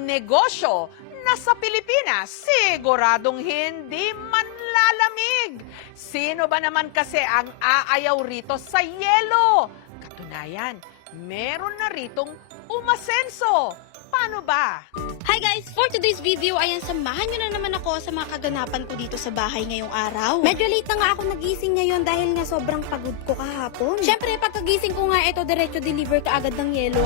ang negosyo na sa Pilipinas siguradong hindi manlalamig. Sino ba naman kasi ang aayaw rito sa yelo? Katunayan, meron na ritong umasenso. Paano ba? Hi guys! For today's video, ayan, samahan nyo na naman ako sa mga kaganapan ko dito sa bahay ngayong araw. Medyo late na nga ako nagising ngayon dahil nga sobrang pagod ko kahapon. Siyempre, pagkagising ko nga ito, diretso deliver ka agad ng yelo.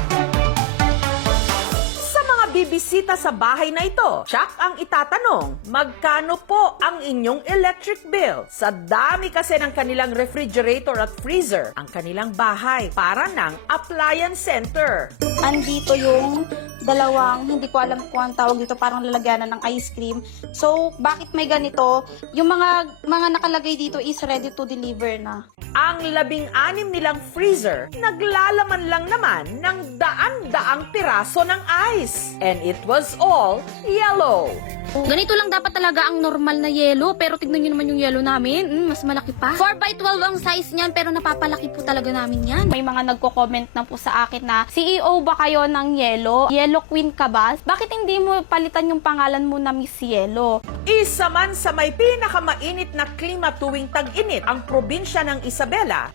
Sa mga bibisita sa bahay na ito, tsak ang itatanong, magkano po ang inyong electric bill? Sa dami kasi ng kanilang refrigerator at freezer, ang kanilang bahay para ng appliance center. Andito yung dalawang, hindi ko alam kung ang tawag dito, parang lalagyanan ng ice cream. So, bakit may ganito? Yung mga mga nakalagay dito is ready to deliver na. Ang labing-anim nilang freezer, naglalaman lang naman ng daan-daang piraso ng ice. And it was all yellow. Ganito lang dapat talaga ang normal na yelo, pero tignan nyo naman yung yelo namin, mm, mas malaki pa. 4x12 ang size niyan, pero napapalaki po talaga namin yan. May mga nagko-comment na po sa akin na, CEO ba kayo ng yelo? Yellow Queen ka ba? Bakit hindi mo palitan yung pangalan mo na Miss Yelo? Isa man sa may pinakamainit na klima tuwing tag-init ang probinsya ng Isabela,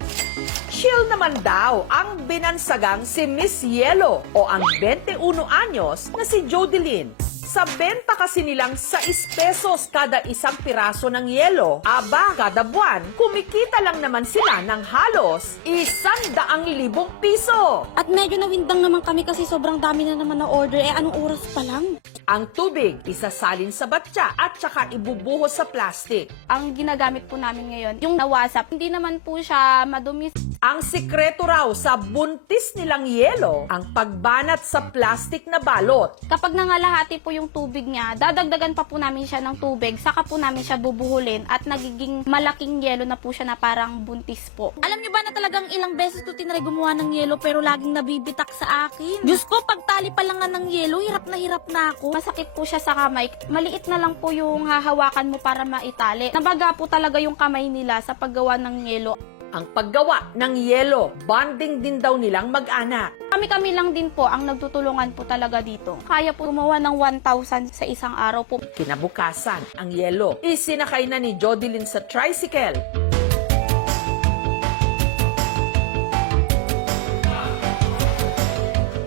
chill naman daw ang binansagang si Miss Yellow o ang 21 anyos na si Jodeline. Sa benta kasi nilang 6 pesos kada isang piraso ng yelo. Aba, kada buwan, kumikita lang naman sila ng halos isang daang libong piso. At medyo nawindang naman kami kasi sobrang dami na naman na order. Eh, anong oras pa lang? Ang tubig, isasalin sa batya at saka ibubuhos sa plastic. Ang ginagamit po namin ngayon, yung nawasap, hindi naman po siya madumi. Ang sikreto raw sa buntis nilang yelo, ang pagbanat sa plastic na balot. Kapag nangalahati po yung tubig niya, dadagdagan pa po namin siya ng tubig, saka po namin siya bubuhulin at nagiging malaking yelo na po siya na parang buntis po. Alam niyo ba na talagang ilang beses ko tinry gumawa ng yelo pero laging nabibitak sa akin? Diyos ko, pagtali pa lang nga ng yelo, hirap na hirap na ako. Masakit po siya sa kamay. Maliit na lang po yung hahawakan mo para maitali. Nabaga po talaga yung kamay nila sa paggawa ng yelo. Ang paggawa ng yelo, bonding din daw nilang mag-anak. Kami-kami lang din po ang nagtutulungan po talaga dito. Kaya po gumawa ng 1,000 sa isang araw po. Kinabukasan, ang yelo, isinakay na ni Jodeline sa tricycle.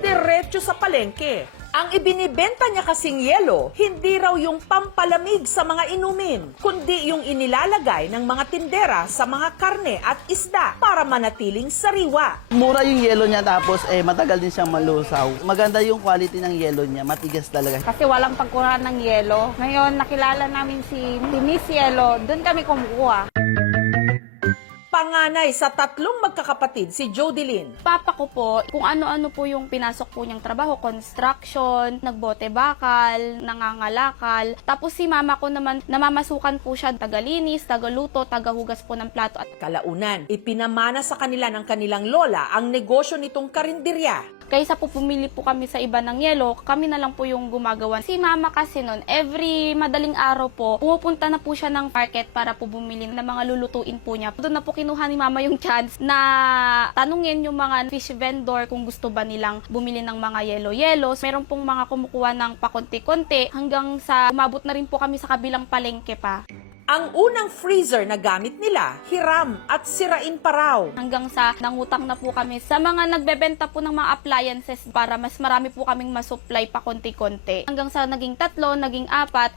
Diretso sa palengke. Ang ibinibenta niya kasing yelo, hindi raw yung pampalamig sa mga inumin, kundi yung inilalagay ng mga tindera sa mga karne at isda para manatiling sariwa. Mura yung yelo niya tapos eh matagal din siyang malusaw. Maganda yung quality ng yelo niya, matigas talaga. kasi walang pagkuha ng yelo. Ngayon, nakilala namin si, si Miss Yelo, doon kami kumukuha. Panganay sa tatlong magkakapatid si Jodeline. Papa ko po, kung ano-ano po yung pinasok po niyang trabaho, construction, nagbote bakal, nangangalakal. Tapos si mama ko naman, namamasukan po siya, tagalinis, tagaluto, tagahugas po ng plato. At Kalaunan, ipinamana sa kanila ng kanilang lola ang negosyo nitong karinderya. Kaysa po pumili po kami sa iba ng yelo, kami na lang po yung gumagawa. Si mama kasi nun, every madaling araw po, pumupunta na po siya ng market para po bumili ng mga lulutuin po niya. Doon na po kinuha ni mama yung chance na tanungin yung mga fish vendor kung gusto ba nilang bumili ng mga yelo-yelo. Meron pong mga kumukuha ng pakonti-konti hanggang sa umabot na rin po kami sa kabilang palengke pa. Ang unang freezer na gamit nila, hiram at sirain pa raw. Hanggang sa nangutang na po kami sa mga nagbebenta po ng mga appliances para mas marami po kaming masupply pa konti-konti. Hanggang sa naging tatlo, naging apat.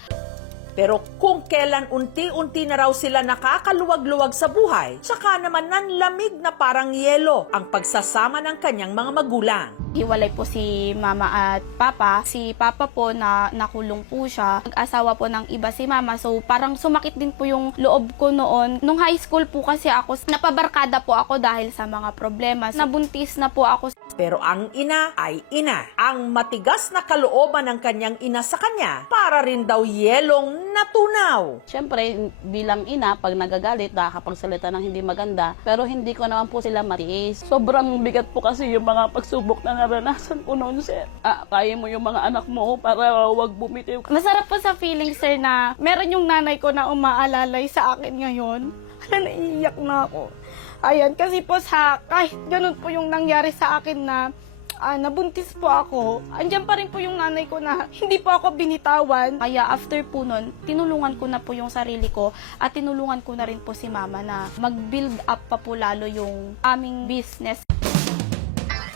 Pero kung kailan unti-unti na raw sila nakakaluwag-luwag sa buhay, saka naman nanlamig na parang yelo ang pagsasama ng kanyang mga magulang. Hiwalay po si mama at papa. Si papa po na nakulong po siya. Nag-asawa po ng iba si mama. So parang sumakit din po yung loob ko noon. Nung high school po kasi ako, napabarkada po ako dahil sa mga problema. Nabuntis na po ako Pero ang ina ay ina. Ang matigas na kalooban ng kanyang ina sa kanya, para rin daw yelong natunaw. Siyempre, bilang ina, pag nagagalit, nakakapagsalita ng hindi maganda. Pero hindi ko naman po sila matiis. Sobrang bigat po kasi yung mga pagsubok na naranasan ko noon, sir. Ah, kaya mo yung mga anak mo para wag bumitiw. Masarap po sa feeling, sir, na meron yung nanay ko na umaalalay sa akin ngayon. Naiiyak na ako. Ayan, kasi po sa, kahit ganun po yung nangyari sa akin na ah, nabuntis po ako, andyan pa rin po yung nanay ko na hindi po ako binitawan. Kaya after po nun, tinulungan ko na po yung sarili ko at tinulungan ko na rin po si mama na mag-build up pa po lalo yung aming business.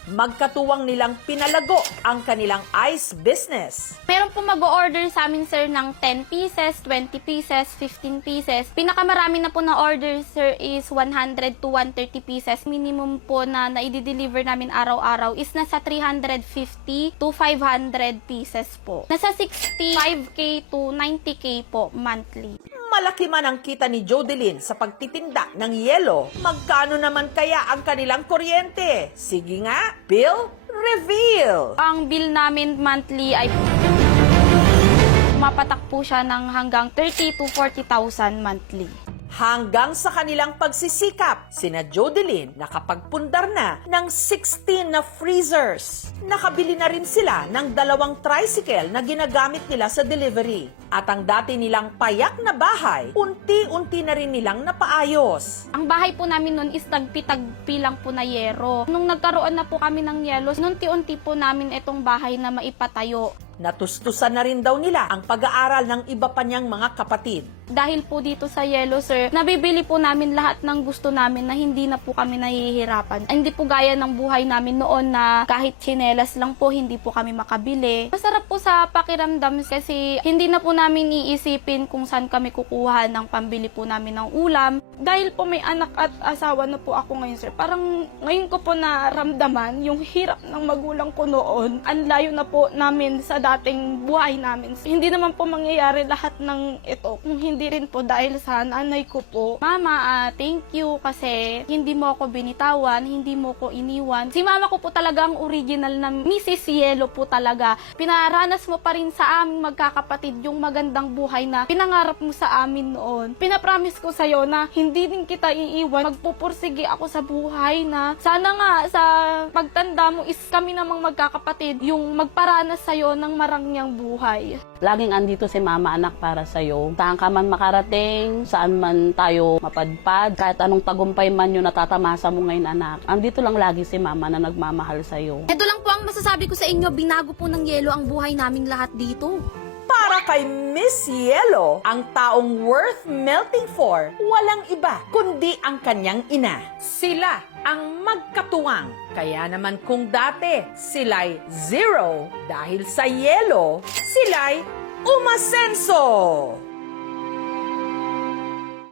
Magkatuwang nilang pinalago ang kanilang ice business. Meron po mag-order sa amin, sir, ng 10 pieces, 20 pieces, 15 pieces. Pinakamarami na po na order, sir, is 100 to 130 pieces. Minimum po na naidi-deliver namin araw-araw is nasa 350 to 500 pieces po. Nasa 65k to 90k po monthly. Malaki man ang kita ni Jodeline sa pagtitinda ng yelo. Magkano naman kaya ang kanilang kuryente? Sige nga, bill reveal! Ang bill namin monthly ay mapatak po siya ng hanggang 30 to 40,000 monthly. Hanggang sa kanilang pagsisikap, sina Jodeline nakapagpundar na ng 16 na freezers. Nakabili na rin sila ng dalawang tricycle na ginagamit nila sa delivery. At ang dati nilang payak na bahay, unti-unti na rin nilang napaayos. Ang bahay po namin noon is tagpi-tagpi lang po na yero. Nung nagkaroon na po kami ng yelo, nunti-unti po namin itong bahay na maipatayo. Natustusan na rin daw nila ang pag-aaral ng iba pa niyang mga kapatid. Dahil po dito sa yelo, sir, nabibili po namin lahat ng gusto namin na hindi na po kami nahihirapan. Hindi po gaya ng buhay namin noon na kahit chinelas lang po, hindi po kami makabili. Masarap po sa pakiramdam kasi hindi na po namin iisipin kung saan kami kukuha ng pambili po namin ng ulam. Dahil po may anak at asawa na po ako ngayon, sir. Parang ngayon ko po naramdaman yung hirap ng magulang ko noon. Ang layo na po namin sa dating buhay namin. Hindi naman po mangyayari lahat ng ito kung hindi rin po dahil sa nanay ko po. Mama, ah, thank you kasi hindi mo ako binitawan, hindi mo ko iniwan. Si mama ko po talaga ang original na Mrs. Yellow po talaga. Pinaranas mo pa rin sa aming magkakapatid yung magandang buhay na pinangarap mo sa amin noon. Pinapromise ko sa'yo na hindi din kita iiwan. Magpupursige ako sa buhay na sana nga sa pagtanda mo is kami namang magkakapatid yung magparanas sa'yo ng marangyang buhay. Laging andito si mama anak para sa'yo. Saan ka man makarating, saan man tayo mapadpad, kahit anong tagumpay man yung natatamasa mo ngayon anak. Andito lang lagi si mama na nagmamahal sa'yo. Ito lang po ang masasabi ko sa inyo, binago po ng yelo ang buhay naming lahat dito. Para kay Miss Yellow, ang taong worth melting for, walang iba kundi ang kanyang ina. Sila ang magkatuwang. Kaya naman kung dati sila'y zero, dahil sa yelo, sila'y umasenso.